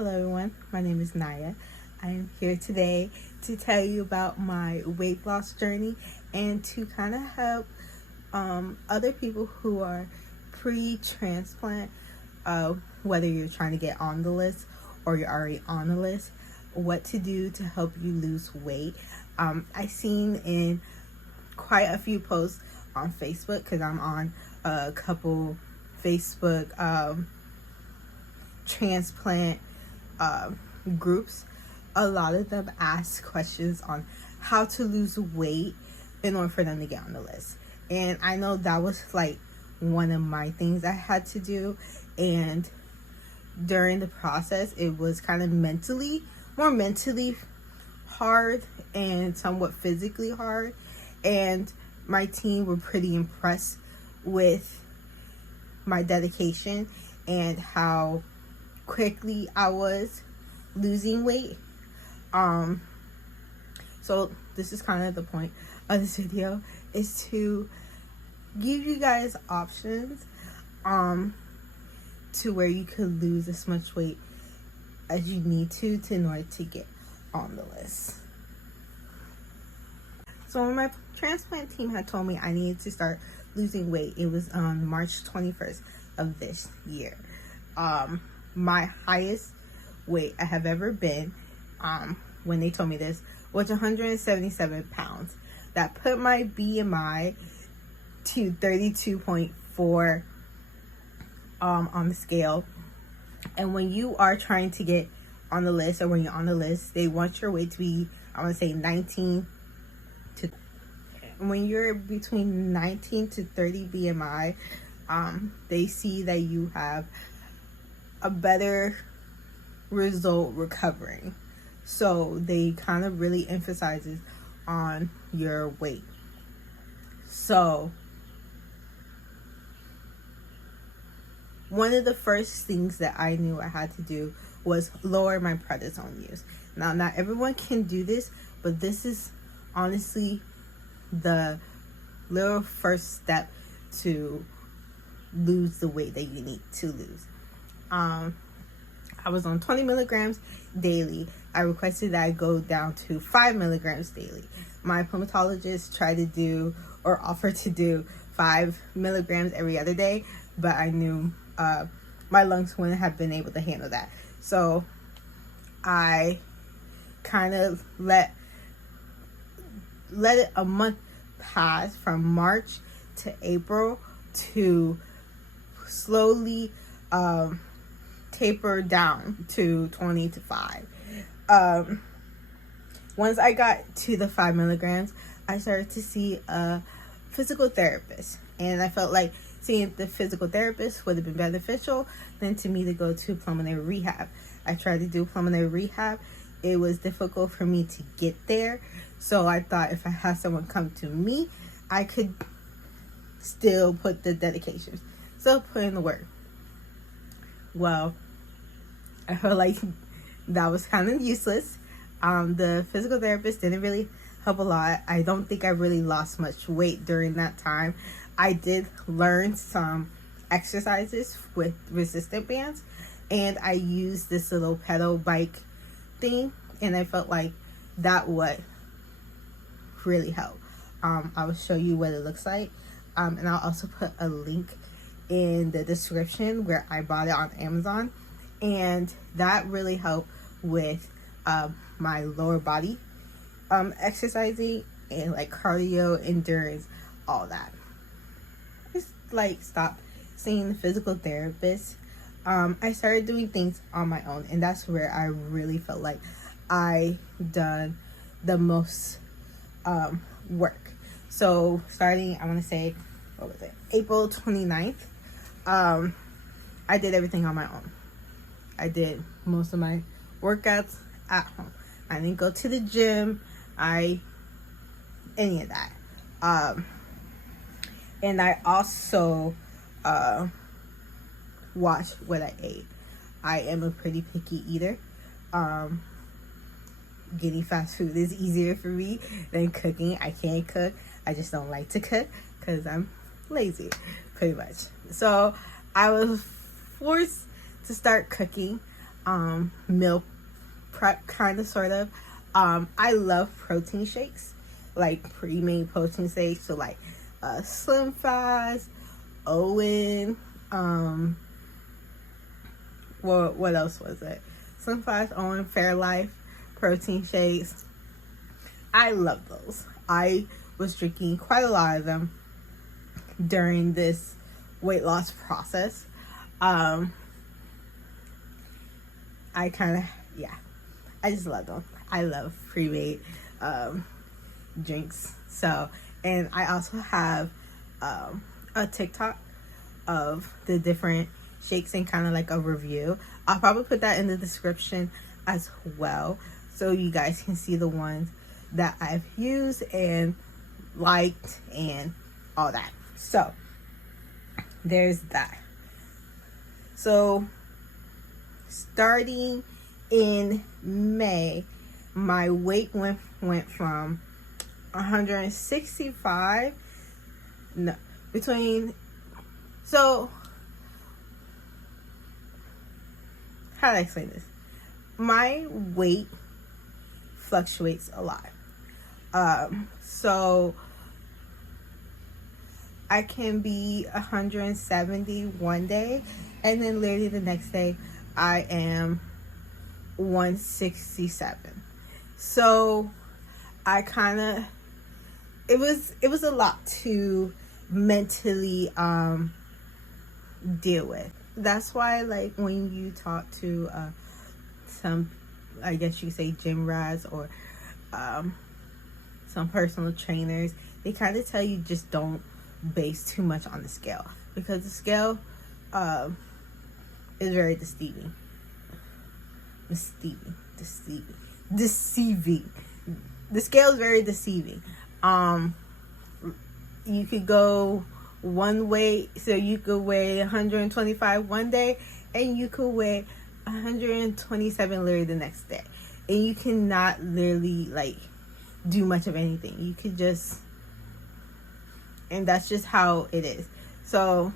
Hello everyone, my name is Naya. I am here today to tell you about my weight loss journey and to kind of help other people who are pre-transplant, whether you're trying to get on the list or you're already on the list, what to do to help you lose weight. I've seen in quite a few posts on Facebook, because I'm on a couple Facebook transplant groups. A lot of them ask questions on how to lose weight in order for them to get on the list. And I know that was like one of my things I had to do, and during the process it was kind of more mentally hard and somewhat physically hard, and my team were pretty impressed with my dedication and how quickly I was losing weight. So this is kind of the point of this video, is to give you guys options to where you could lose as much weight as you need to in order to get on the list. So when my transplant team had told me I needed to start losing weight, it was on March 21st of this year. My highest weight I have ever been, when they told me this, was 177 pounds. That put my BMI to 32.4 on the scale. And when you are trying to get on the list, or when you're on the list, they want your weight to be, I want to say 19 to, when you're between 19 to 30 BMI, they see that you have a better result recovering. So they kind of really emphasizes on your weight. So one of the first things that I knew I had to do was lower my prednisone use. Now, not everyone can do this, but this is honestly the little first step to lose the weight that you need to lose. I was on 20 milligrams daily. I requested that I go down to 5 milligrams daily. My rheumatologist tried to do, or offered to do, 5 milligrams every other day, but I knew my lungs wouldn't have been able to handle that. So I kind of let it a month pass from March to April to slowly taper down to 20 to 5. Once I got to the 5 milligrams, I started to see a physical therapist, and I felt like seeing the physical therapist would have been beneficial than to me to go to pulmonary rehab. I tried to do pulmonary rehab. It was difficult for me to get there, so I thought if I had someone come to me, I could still put the dedication, still put in the work. Well, I felt like that was kind of useless. The physical therapist didn't really help a lot. I don't think I really lost much weight during that time. I did learn some exercises with resistant bands, and I used this little pedal bike thing, and I felt like that would really help. I will show you what it looks like, and I'll also put a link in the description where I bought it on Amazon, and that really helped with my lower body exercising and like cardio, endurance, all that. Just like stop seeing the physical therapist. I started doing things on my own, and that's where I really felt like I done the most work. So starting, I want to say, what was it, April 29th, I did everything on my own. I did most of my workouts at home. I didn't go to the gym, any of that. And I also watched what I ate. I am a pretty picky eater. Getting fast food is easier for me than cooking. I can't cook. I just don't like to cook because I'm lazy, pretty much. So I was forced to start cooking. meal prep kind of sort of. I love protein shakes, like pre-made protein shakes. So like Slim Fast, Owen, what else was it? Slim Fast, Owen, Fairlife protein shakes. I love those. I was drinking quite a lot of them during this weight loss process. I just love them. I love pre-made drinks. So, and I also have a TikTok of the different shakes and kind of like a review. I'll probably put that in the description as well, so you guys can see the ones that I've used and liked and all that. So there's that. So starting in May, my weight went from 165 so how do I explain this? My weight fluctuates a lot. So I can be 170 one day, and then literally the next day I am 167. So I kind of, it was a lot to mentally deal with. That's why, like, when you talk to some, I guess you could say, gym rats or some personal trainers, they kind of tell you just don't base too much on the scale, because the scale is very deceiving. The scale is very deceiving. You could go one way, so you could weigh 125 one day, and you could weigh 127 literally the next day, and you cannot literally like do much of anything. You could just, and that's just how it is. So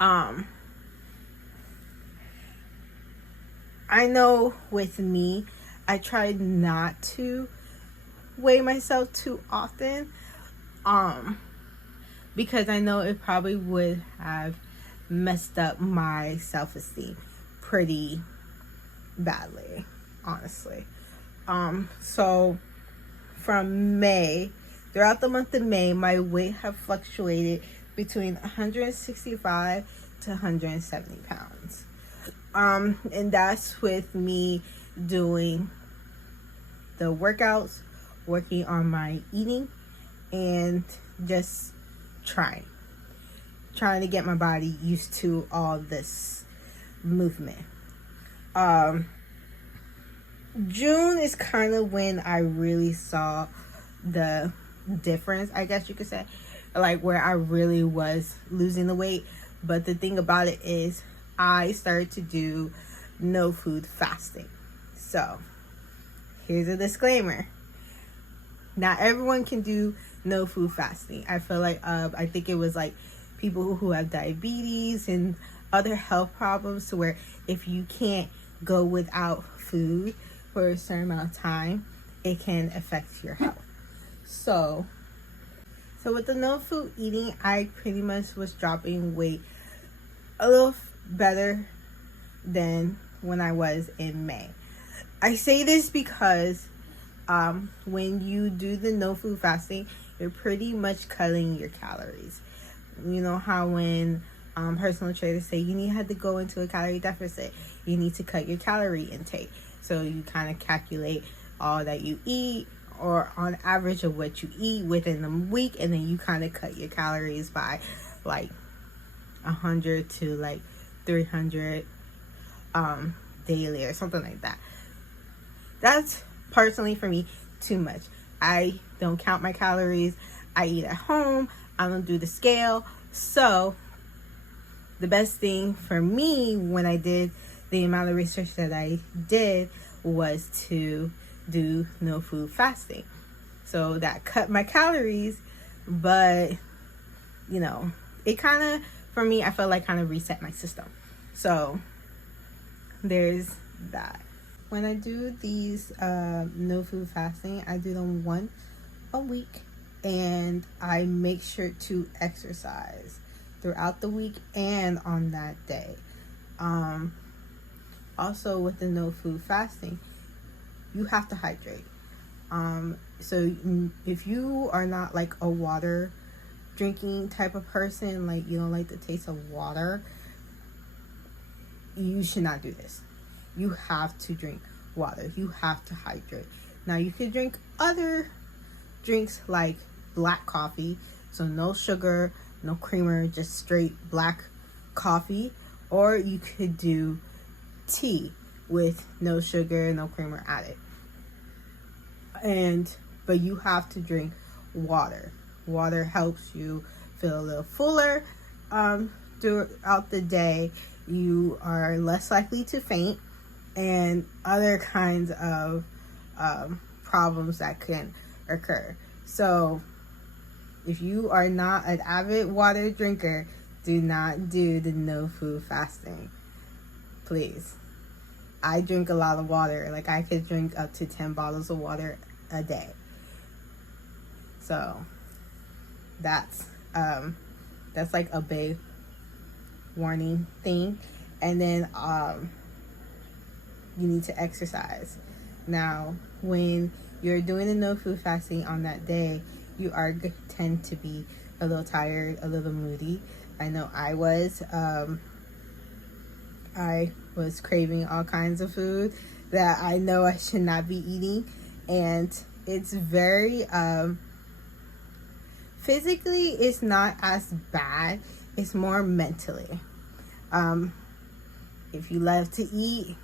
I know with me, I try not to weigh myself too often, because I know it probably would have messed up my self-esteem pretty badly, honestly. So from May, throughout the month of May, my weight have fluctuated between 165 to 170 pounds. And that's with me doing the workouts, working on my eating, and just trying to get my body used to all this movement. June is kind of when I really saw the difference, I guess you could say, like where I really was losing the weight. But the thing about it is I started to do no food fasting. So here's a disclaimer: not everyone can do no food fasting. I feel like I think it was like people who have diabetes and other health problems, to where if you can't go without food for a certain amount of time, it can affect your health. So with the no food eating, I pretty much was dropping weight a little better than when I was in May. I say this because when you do the no food fasting, you're pretty much cutting your calories. You know how when personal trainers say you need to go into a calorie deficit, you need to cut your calorie intake. So you kind of calculate all that you eat, or on average of what you eat within the week, and then you kind of cut your calories by like 100 to like 300 daily or something like that. That's personally for me too much. I don't count my calories. I eat at home. I don't do the scale. So the best thing for me when I did the amount of research that I did was to do no food fasting. So that cut my calories, but you know, it kind of, for me, I felt like kind of reset my system. So there's that. When I do these no food fasting, I do them once a week, and I make sure to exercise throughout the week and on that day. Also, with the no food fasting, you have to hydrate. So if you are not like a water drinking type of person, like you don't like the taste of water, you should not do this. You have to drink water. You have to hydrate. Now you could drink other drinks like black coffee, so no sugar, no creamer, just straight black coffee, or you could do tea with no sugar, no creamer added. But you have to drink water. Water helps you feel a little fuller throughout the day. You are less likely to faint and other kinds of problems that can occur. So if you are not an avid water drinker, do not do the no food fasting, please. I drink a lot of water. Like, I could drink up to 10 bottles of water a day. So that's like a big warning thing. And then you need to exercise. Now, when you're doing the no food fasting on that day, you tend to be a little tired, a little moody. I know I was. I was craving all kinds of food that I know I should not be eating, and it's very physically it's not as bad. It's more mentally. If you love to eat,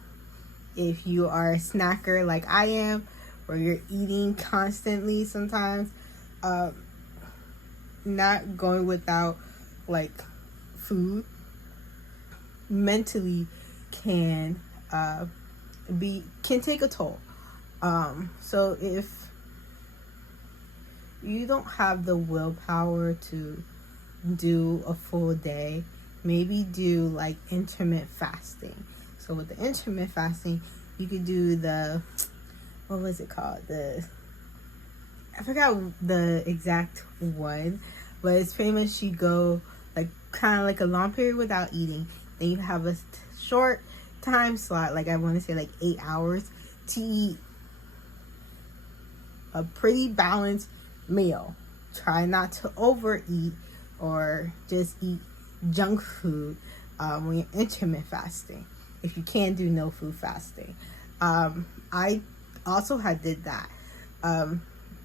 if you are a snacker like I am, or you're eating constantly sometimes, not going without like food mentally can take a toll. So if you don't have the willpower to do a full day, maybe do like intermittent fasting. So with the intermittent fasting, you could do what was it called? I forgot the exact one, but it's pretty much you go like kind of like a long period without eating. Then you have a short time slot, like I want to say like 8 hours, to eat a pretty balanced meal. Try not to overeat or just eat junk food when you're intermittent fasting. If you can do no food fasting, I also did that.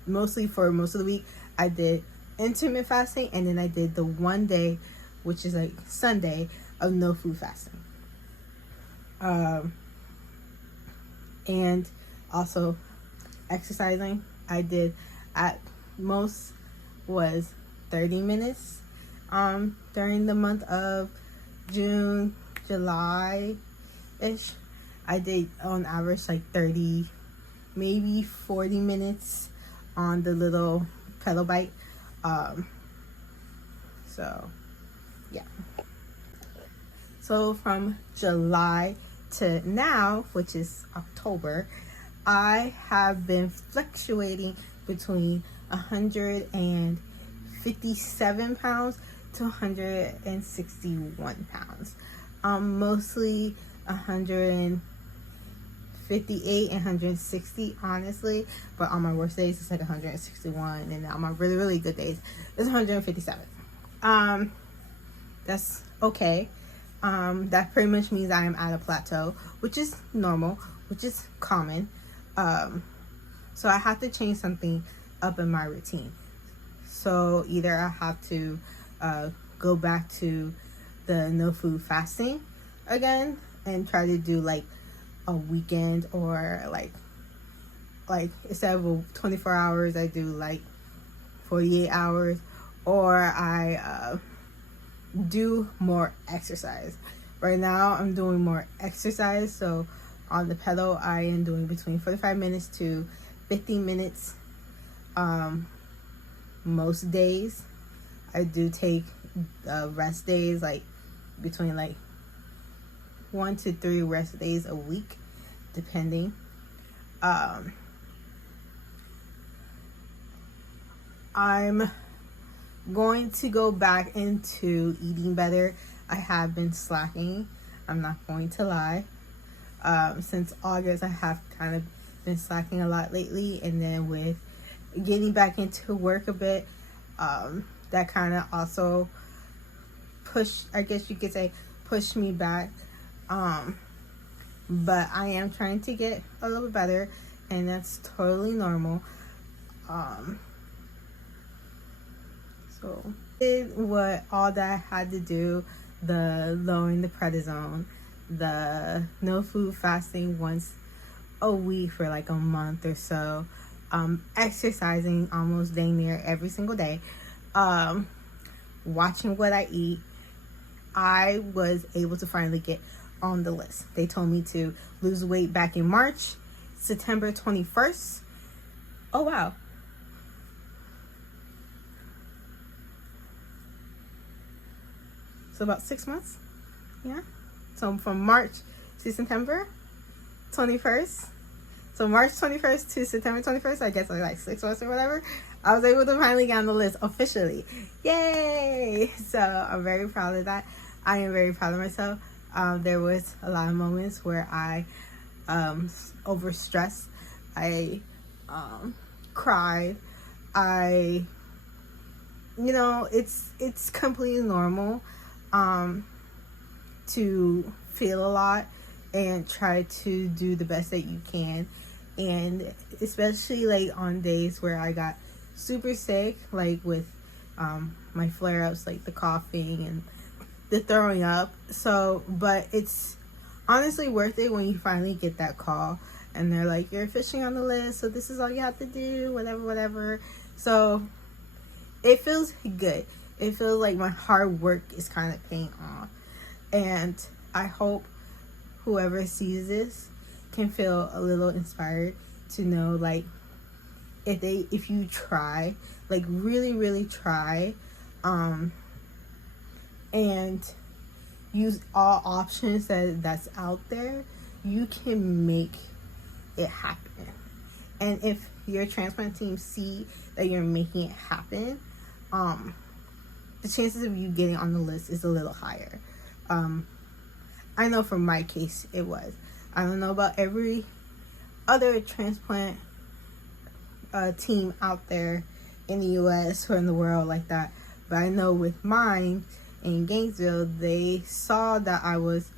Mostly for most of the week, I did intermittent fasting, and then I did the one day, which is like Sunday, of no food fasting. And also exercising. I did at most was 30 minutes during the month of June, July-ish. I did on average like 30, maybe 40 minutes on the little pedal bike. So yeah. So from July to now, which is October, I have been fluctuating between 157 pounds to 161 pounds. Mostly 158 and 160, honestly. But on my worst days, it's like 161. And on my really, really good days, it's 157. That's okay. That pretty much means I am at a plateau, which is normal, which is common. So I have to change something up in my routine. So either I have to go back to the no food fasting again and try to do like a weekend, or like instead of 24 hours, I do like 48 hours, or I do more exercise. Right now I'm doing more exercise, so on the pedal I am doing between 45 minutes to 50 minutes. Most days I do take rest days, like between like 1 to 3 rest days a week, depending. I'm going to go back into eating better. I have been slacking. I'm not going to lie. Since August, I have kind of been slacking a lot lately, and then with getting back into work a bit, that kind of also pushed, I guess you could say, pushed me back. But I am trying to get a little bit better, and that's totally normal. So did what all that I had to do, the lowering the prednisone, the no food fasting once a week for like a month or so, exercising almost dang near every single day, watching what I eat. I was able to finally get on the list. They told me to lose weight back in March, September 21st. Oh wow. So about 6 months. Yeah. So from March to September 21st. So March 21st to September 21st, I guess like 6 months or whatever, I was able to finally get on the list officially. Yay! So I'm very proud of that. I am very proud of myself. There was a lot of moments where I overstressed. I cried. It's completely normal to feel a lot and try to do the best that you can. And especially like on days where I got super sick, like with my flare-ups, like the coughing and the throwing up. So, but it's honestly worth it when you finally get that call and they're like, you're officially on the list, so this is all you have to do, whatever. So it feels good. It feels like my hard work is kind of paying off. And I hope whoever sees this can feel a little inspired to know, like, if you try, like really try, and use all options that's out there, you can make it happen. And if your transplant team see that you're making it happen, the chances of you getting on the list is a little higher. I know for my case it was. I don't know about every other transplant team out there in the US or in the world like that, but I know with mine in Gainesville, they saw that I was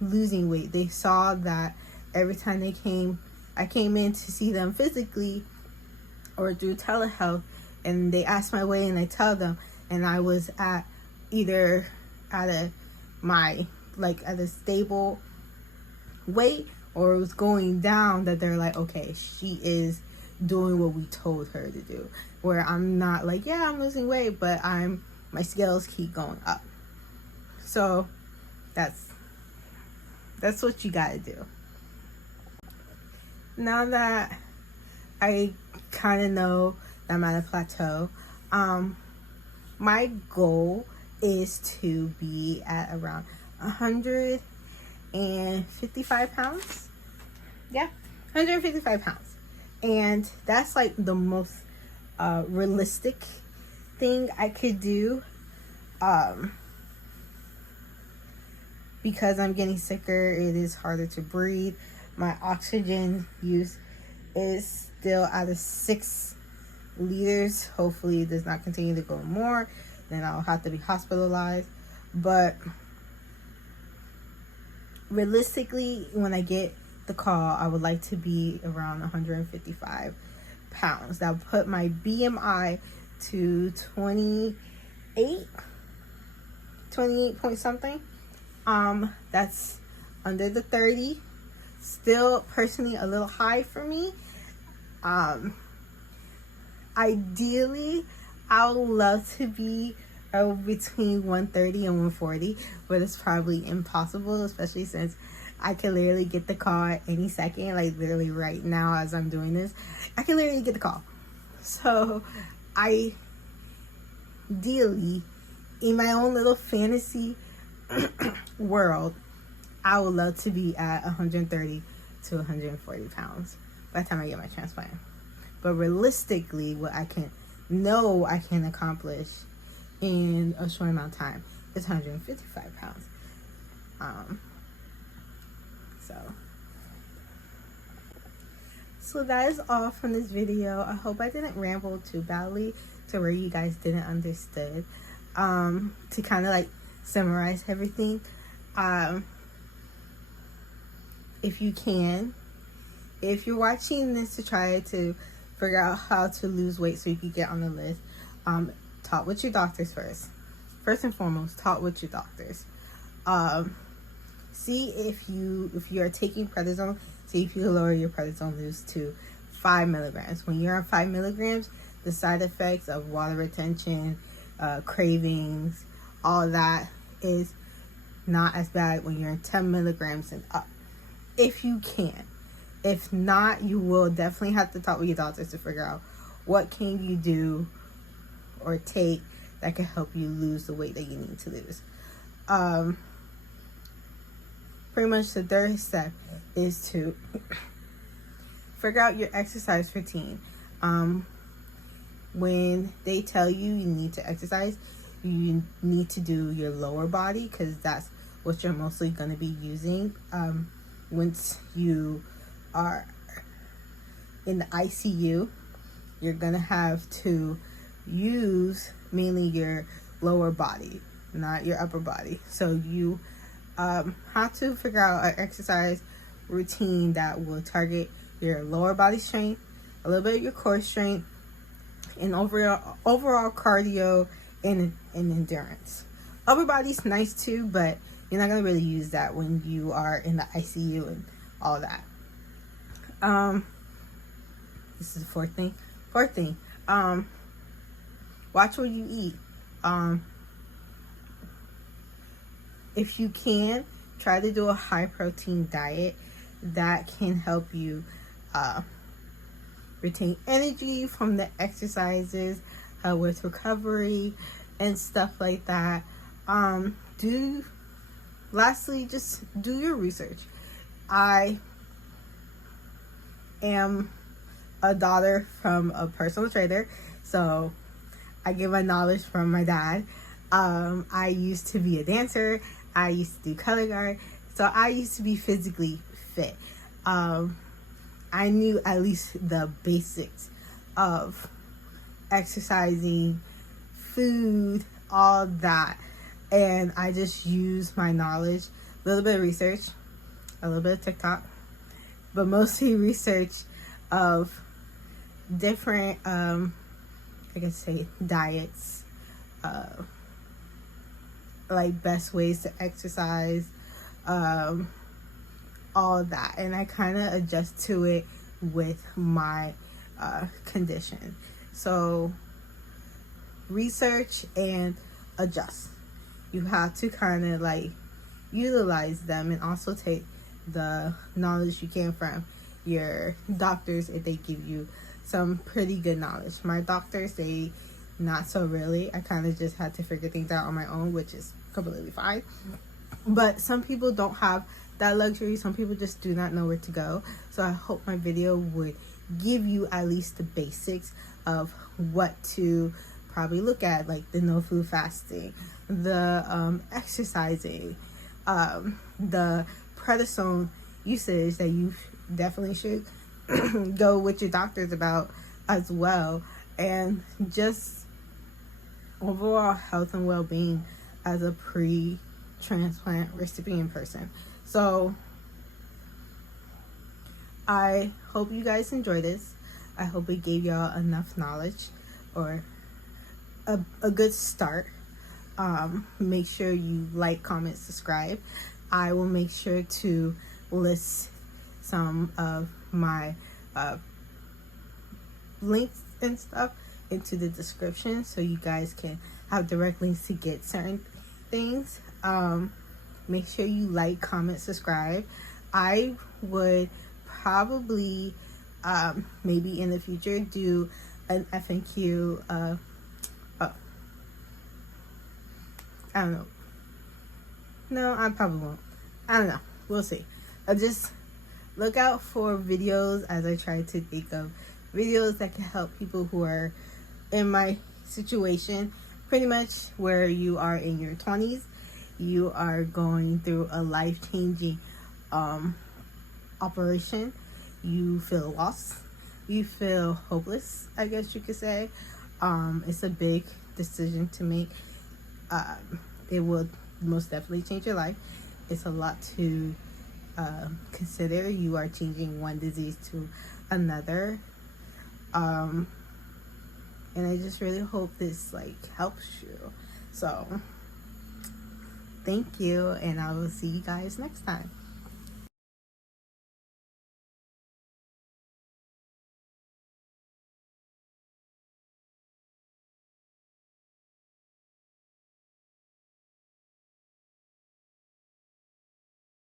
losing weight. They saw that every time I came in to see them physically or through telehealth, and they asked my weight and I tell them, and I was at either at a stable weight or it was going down, that they're like, okay, she is doing what we told her to do. Where I'm not like, yeah, I'm losing weight, but my scales keep going up. So that's what you gotta do. Now that I kind of know that I'm at a plateau, my goal is to be at around 155 pounds. Yeah, 155 pounds. And that's like the most realistic thing I could do, because I'm getting sicker. It is harder to breathe. My oxygen use is still at a 6 liters. Hopefully it does not continue to go more, then I'll have to be hospitalized. But realistically, when I get the call, I would like to be around 155 pounds. That would put my BMI to 28 point something. That's under the 30. Still personally a little high for me. Ideally, I would love to be between 130 and 140, but it's probably impossible, especially since I can literally get the call at any second. Like literally right now as I'm doing this, I can literally get the call. So ideally, in my own little fantasy world, I would love to be at 130 to 140 pounds by the time I get my transplant. But realistically, what I can accomplish in a short amount of time is 155 pounds. So that is all from this video. I hope I didn't ramble too badly to where you guys didn't understand. To kind of like summarize everything, if you're watching this to try to figure out how to lose weight so you can get on the list, talk with your doctors first and foremost. Talk with your doctors. See if you are taking prednisone, see if you can lower your prednisone dose to 5 milligrams. When you're on 5 milligrams, the side effects of water retention, cravings, all that is not as bad when you're in 10 milligrams and up, if you can. If not, you will definitely have to talk with your doctors to figure out what can you do or take that can help you lose the weight that you need to lose. Pretty much the third step is to figure out your exercise routine. When they tell you need to exercise, you need to do your lower body, because that's what you're mostly going to be using once you are in the ICU. You're going to have to use mainly your lower body, not your upper body. So you have to figure out an exercise routine that will target your lower body strength, a little bit of your core strength, and overall cardio and endurance. Upper body's nice too, but you're not going to really use that when you are in the ICU and all that. This is the fourth thing. Watch what you eat. If you can, try to do a high protein diet that can help you retain energy from the exercises, with recovery and stuff like that. Lastly, just do your research. I am a daughter from a personal trainer, so I get my knowledge from my dad. I used to be a dancer. I used to do color guard, so I used to be physically fit. I knew at least the basics of exercising, food, all that, and I just used my knowledge, a little bit of research, a little bit of TikTok, but mostly research of different diets, like best ways to exercise, all that, and I kind of adjust to it with my condition. So research and adjust. You have to kind of like utilize them, and also take the knowledge you can from your doctors if they give you some pretty good knowledge. My doctors, they not so really. I kind of just had to figure things out on my own, which is completely fine. But some people don't have that luxury. Some people just do not know where to go. So I hope my video would give you at least the basics of what to probably look at, like the no food fasting, the exercising, the prednisone usage that you definitely should go with your doctors about as well, and just overall health and well-being as a pre-transplant recipient person. So I hope you guys enjoy this. I hope it gave y'all enough knowledge, or a good start. Make sure you like, comment, subscribe. I will make sure to list some of my links and stuff into the description, so you guys can have direct links to get certain things. Make sure you like, comment, subscribe. I would probably maybe in the future do an FNQ. I don't know. No, I probably won't. I don't know. we'll see. I'll just look out for videos as I try to think of videos that can help people who are in my situation, pretty much where you are in your 20s, you are going through a life-changing operation, you feel lost, you feel hopeless, I guess you could say. It's a big decision to make. It will most definitely change your life. It's a lot to consider. You are changing one disease to another. And I just really hope this helps you. So thank you, and I will see you guys next time.